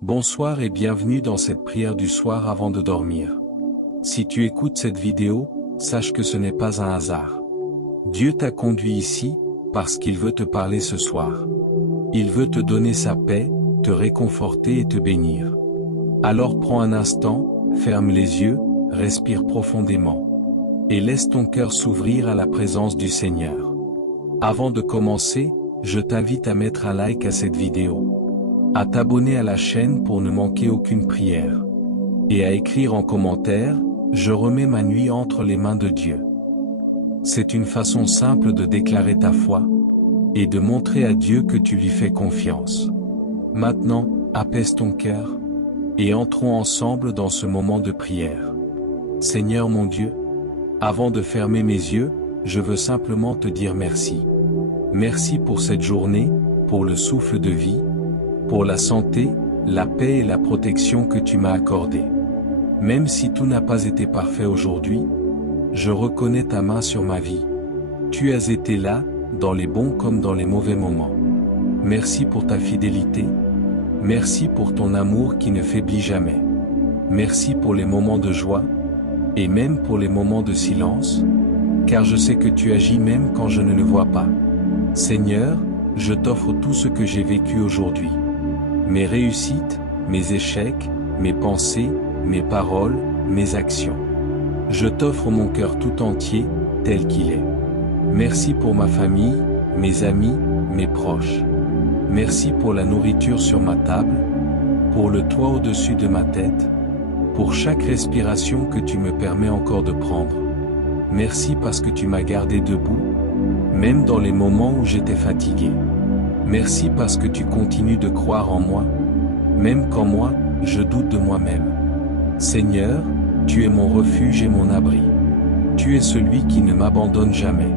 Bonsoir et bienvenue dans cette prière du soir avant de dormir. Si tu écoutes cette vidéo, sache que ce n'est pas un hasard. Dieu t'a conduit ici, parce qu'il veut te parler ce soir. Il veut te donner sa paix, te réconforter et te bénir. Alors prends un instant, ferme les yeux, respire profondément. Et laisse ton cœur s'ouvrir à la présence du Seigneur. Avant de commencer, je t'invite à mettre un like à cette vidéo, à t'abonner à la chaîne pour ne manquer aucune prière, et à écrire en commentaire, je remets ma nuit entre les mains de Dieu. C'est une façon simple de déclarer ta foi, et de montrer à Dieu que tu lui fais confiance. Maintenant, apaise ton cœur, et entrons ensemble dans ce moment de prière. Seigneur mon Dieu, avant de fermer mes yeux, je veux simplement te dire merci. Merci pour cette journée, pour le souffle de vie, pour la santé, la paix et la protection que tu m'as accordée. Même si tout n'a pas été parfait aujourd'hui, je reconnais ta main sur ma vie. Tu as été là, dans les bons comme dans les mauvais moments. Merci pour ta fidélité. Merci pour ton amour qui ne faiblit jamais. Merci pour les moments de joie, et même pour les moments de silence, car je sais que tu agis même quand je ne le vois pas. Seigneur, je t'offre tout ce que j'ai vécu aujourd'hui. Mes réussites, mes échecs, mes pensées, mes paroles, mes actions. Je t'offre mon cœur tout entier, tel qu'il est. Merci pour ma famille, mes amis, mes proches. Merci pour la nourriture sur ma table, pour le toit au-dessus de ma tête, pour chaque respiration que tu me permets encore de prendre. Merci parce que tu m'as gardé debout, même dans les moments où j'étais fatigué. Merci parce que tu continues de croire en moi, même quand moi, je doute de moi-même. Seigneur, tu es mon refuge et mon abri. Tu es celui qui ne m'abandonne jamais.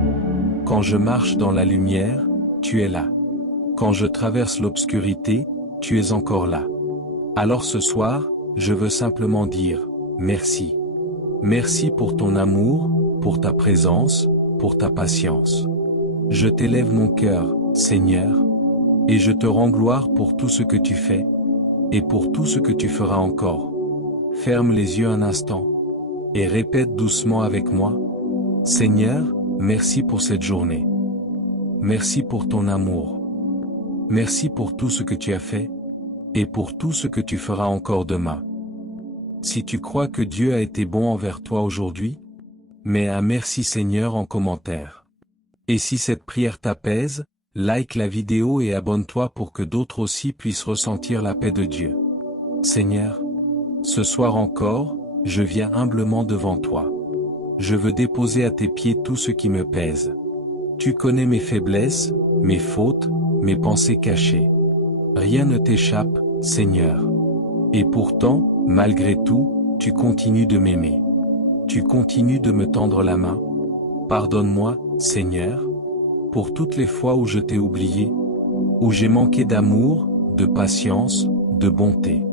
Quand je marche dans la lumière, tu es là. Quand je traverse l'obscurité, tu es encore là. Alors ce soir, je veux simplement dire, merci. Merci pour ton amour, pour ta présence, pour ta patience. Je t'élève mon cœur, Seigneur, et je te rends gloire pour tout ce que tu fais, et pour tout ce que tu feras encore. Ferme les yeux un instant, et répète doucement avec moi, Seigneur, merci pour cette journée. Merci pour ton amour. Merci pour tout ce que tu as fait, et pour tout ce que tu feras encore demain. Si tu crois que Dieu a été bon envers toi aujourd'hui, mets un merci Seigneur en commentaire. Et si cette prière t'apaise, like la vidéo et abonne-toi pour que d'autres aussi puissent ressentir la paix de Dieu. Seigneur, ce soir encore, je viens humblement devant toi. Je veux déposer à tes pieds tout ce qui me pèse. Tu connais mes faiblesses, mes fautes, mes pensées cachées. Rien ne t'échappe, Seigneur. Et pourtant, malgré tout, tu continues de m'aimer. Tu continues de me tendre la main. Pardonne-moi, Seigneur, pour toutes les fois où je t'ai oublié, où j'ai manqué d'amour, de patience, de bonté.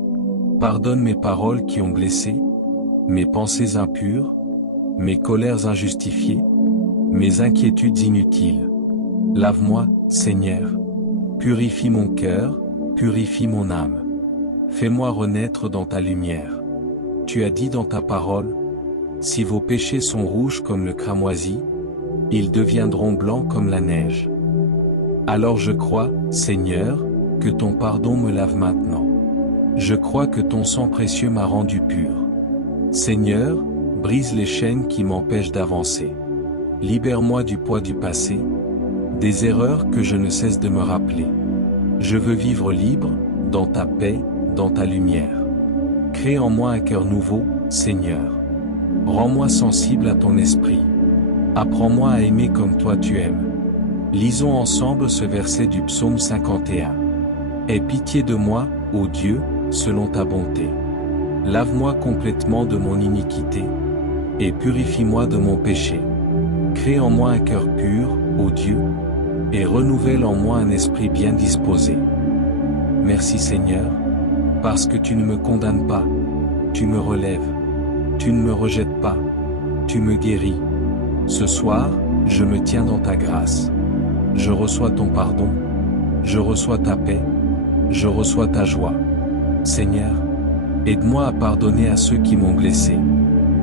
Pardonne mes paroles qui ont blessé, mes pensées impures, mes colères injustifiées, mes inquiétudes inutiles. Lave-moi, Seigneur. Purifie mon cœur, purifie mon âme. Fais-moi renaître dans ta lumière. Tu as dit dans ta parole, si vos péchés sont rouges comme le cramoisi, ils deviendront blancs comme la neige. Alors je crois, Seigneur, que ton pardon me lave maintenant. Je crois que ton sang précieux m'a rendu pur. Seigneur, brise les chaînes qui m'empêchent d'avancer. Libère-moi du poids du passé, des erreurs que je ne cesse de me rappeler. Je veux vivre libre, dans ta paix, dans ta lumière. Crée en moi un cœur nouveau, Seigneur. Rends-moi sensible à ton esprit. Apprends-moi à aimer comme toi tu aimes. Lisons ensemble ce verset du psaume 51. Aie pitié de moi, ô Dieu, selon ta bonté. Lave-moi complètement de mon iniquité, et purifie-moi de mon péché. Crée en moi un cœur pur, ô Dieu, et renouvelle en moi un esprit bien disposé. Merci Seigneur, parce que tu ne me condamnes pas, tu me relèves, tu ne me rejettes pas, tu me guéris. Ce soir, je me tiens dans ta grâce. Je reçois ton pardon, je reçois ta paix, je reçois ta joie. Seigneur, aide-moi à pardonner à ceux qui m'ont blessé.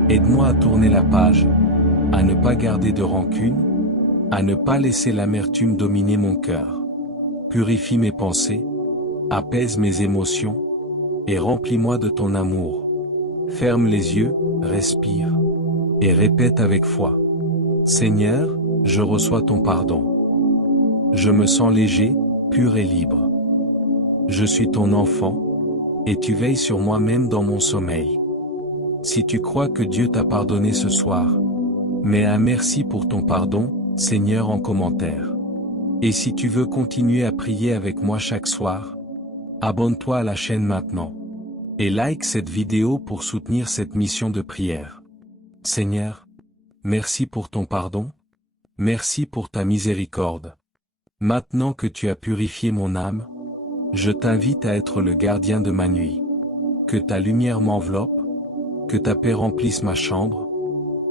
Aide-moi à tourner la page, à ne pas garder de rancune, à ne pas laisser l'amertume dominer mon cœur. Purifie mes pensées, apaise mes émotions, et remplis-moi de ton amour. Ferme les yeux, respire, et répète avec foi. Seigneur, je reçois ton pardon. Je me sens léger, pur et libre. Je suis ton enfant, et tu veilles sur moi même dans mon sommeil. Si tu crois que Dieu t'a pardonné ce soir, mets un merci pour ton pardon, Seigneur, en commentaire. Et si tu veux continuer à prier avec moi chaque soir, abonne-toi à la chaîne maintenant. Et like cette vidéo pour soutenir cette mission de prière. Seigneur, merci pour ton pardon, merci pour ta miséricorde. Maintenant que tu as purifié mon âme, je t'invite à être le gardien de ma nuit. Que ta lumière m'enveloppe, que ta paix remplisse ma chambre,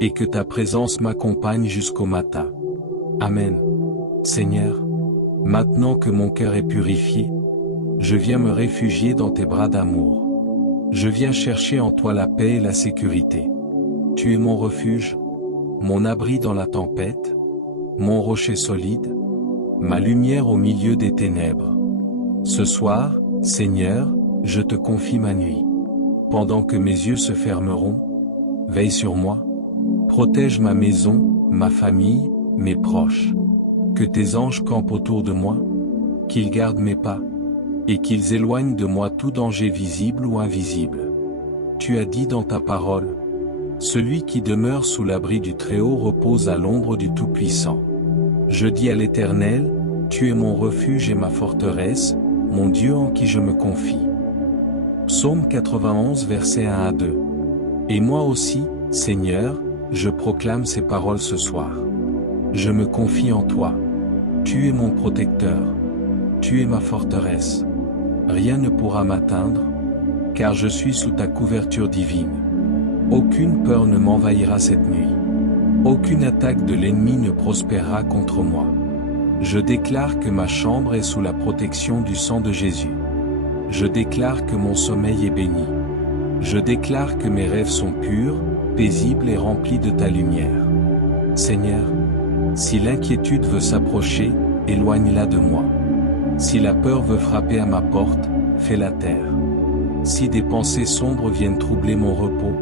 et que ta présence m'accompagne jusqu'au matin. Amen. Seigneur, maintenant que mon cœur est purifié, je viens me réfugier dans tes bras d'amour. Je viens chercher en toi la paix et la sécurité. Tu es mon refuge, mon abri dans la tempête, mon rocher solide, ma lumière au milieu des ténèbres. Ce soir, Seigneur, je te confie ma nuit. Pendant que mes yeux se fermeront, veille sur moi, protège ma maison, ma famille, mes proches. Que tes anges campent autour de moi, qu'ils gardent mes pas, et qu'ils éloignent de moi tout danger visible ou invisible. Tu as dit dans ta parole, « Celui qui demeure sous l'abri du Très-Haut repose à l'ombre du Tout-Puissant. » Je dis à l'Éternel, « Tu es mon refuge et ma forteresse, mon Dieu en qui je me confie. » Psaume 91 versets 1 à 2. Et moi aussi, Seigneur, je proclame ces paroles ce soir. Je me confie en toi. Tu es mon protecteur. Tu es ma forteresse. Rien ne pourra m'atteindre, car je suis sous ta couverture divine. Aucune peur ne m'envahira cette nuit. Aucune attaque de l'ennemi ne prospérera contre moi. Je déclare que ma chambre est sous la protection du sang de Jésus. Je déclare que mon sommeil est béni. Je déclare que mes rêves sont purs, paisibles et remplis de ta lumière. Seigneur, si l'inquiétude veut s'approcher, éloigne-la de moi. Si la peur veut frapper à ma porte, fais-la taire. Si des pensées sombres viennent troubler mon repos,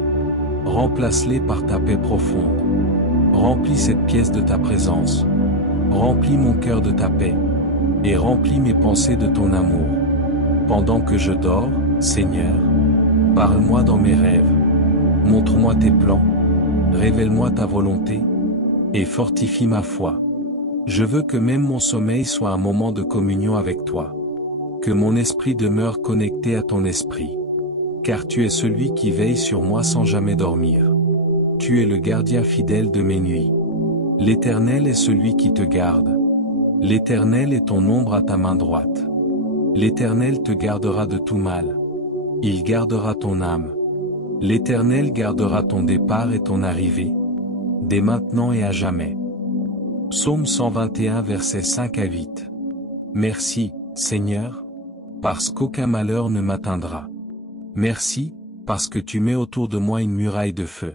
remplace-les par ta paix profonde. Remplis cette pièce de ta présence. Remplis mon cœur de ta paix. Et remplis mes pensées de ton amour. Pendant que je dors, Seigneur, parle-moi dans mes rêves. Montre-moi tes plans. Révèle-moi ta volonté. Et fortifie ma foi. Je veux que même mon sommeil soit un moment de communion avec toi. Que mon esprit demeure connecté à ton esprit. Car tu es celui qui veille sur moi sans jamais dormir. Tu es le gardien fidèle de mes nuits. L'Éternel est celui qui te garde. L'Éternel est ton ombre à ta main droite. L'Éternel te gardera de tout mal. Il gardera ton âme. L'Éternel gardera ton départ et ton arrivée, dès maintenant et à jamais. Psaume 121 versets 5 à 8. Merci, Seigneur, parce qu'aucun malheur ne m'atteindra. Merci, parce que tu mets autour de moi une muraille de feu.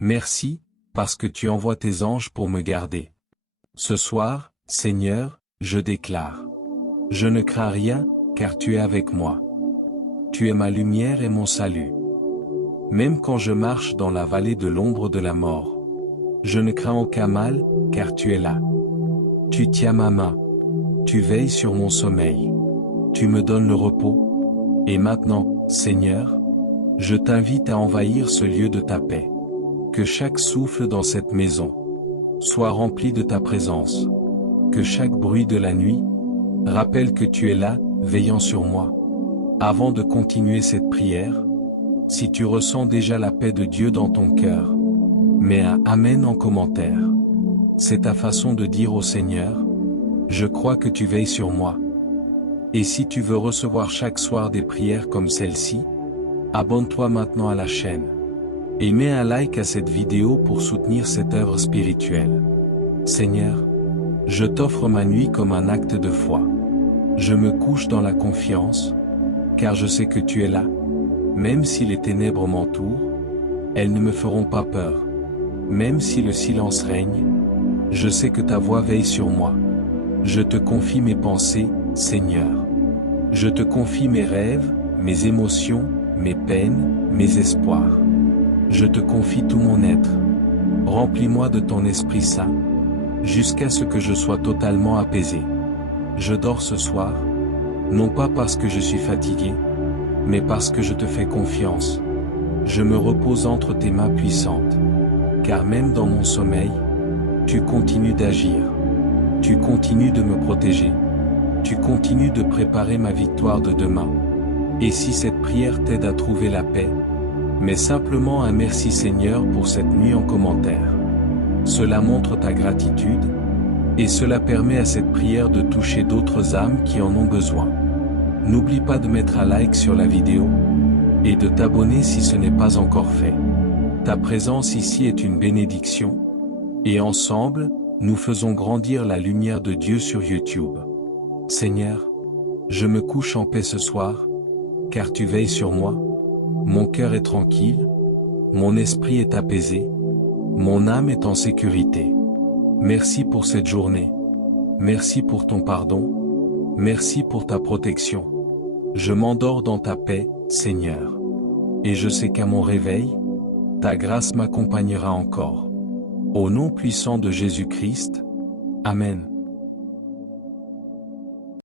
Merci, parce que tu envoies tes anges pour me garder. Ce soir, Seigneur, je déclare. Je ne crains rien, car tu es avec moi. Tu es ma lumière et mon salut. Même quand je marche dans la vallée de l'ombre de la mort, je ne crains aucun mal, car tu es là. Tu tiens ma main. Tu veilles sur mon sommeil. Tu me donnes le repos. Et maintenant, Seigneur, je t'invite à envahir ce lieu de ta paix. Que chaque souffle dans cette maison soit rempli de ta présence. Que chaque bruit de la nuit rappelle que tu es là, veillant sur moi. Avant de continuer cette prière, si tu ressens déjà la paix de Dieu dans ton cœur, mets un Amen en commentaire. C'est ta façon de dire au Seigneur, je crois que tu veilles sur moi. Et si tu veux recevoir chaque soir des prières comme celle-ci, abonne-toi maintenant à la chaîne. Et mets un like à cette vidéo pour soutenir cette œuvre spirituelle. Seigneur, je t'offre ma nuit comme un acte de foi. Je me couche dans la confiance, car je sais que tu es là. Même si les ténèbres m'entourent, elles ne me feront pas peur. Même si le silence règne, je sais que ta voix veille sur moi. Je te confie mes pensées, Seigneur. Je te confie mes rêves, mes émotions, mes peines, mes espoirs. Je te confie tout mon être. Remplis-moi de ton Esprit Saint, jusqu'à ce que je sois totalement apaisé. Je dors ce soir, non pas parce que je suis fatigué, mais parce que je te fais confiance. Je me repose entre tes mains puissantes, car même dans mon sommeil, tu continues d'agir. Tu continues de me protéger. Tu continues de préparer ma victoire de demain. Et si cette prière t'aide à trouver la paix, mets simplement un merci Seigneur pour cette nuit en commentaire. Cela montre ta gratitude, et cela permet à cette prière de toucher d'autres âmes qui en ont besoin. N'oublie pas de mettre un like sur la vidéo, et de t'abonner si ce n'est pas encore fait. Ta présence ici est une bénédiction, et ensemble, nous faisons grandir la lumière de Dieu sur YouTube. Seigneur, je me couche en paix ce soir, car tu veilles sur moi. Mon cœur est tranquille, mon esprit est apaisé, mon âme est en sécurité. Merci pour cette journée. Merci pour ton pardon. Merci pour ta protection. Je m'endors dans ta paix, Seigneur. Et je sais qu'à mon réveil, ta grâce m'accompagnera encore. Au nom puissant de Jésus-Christ. Amen.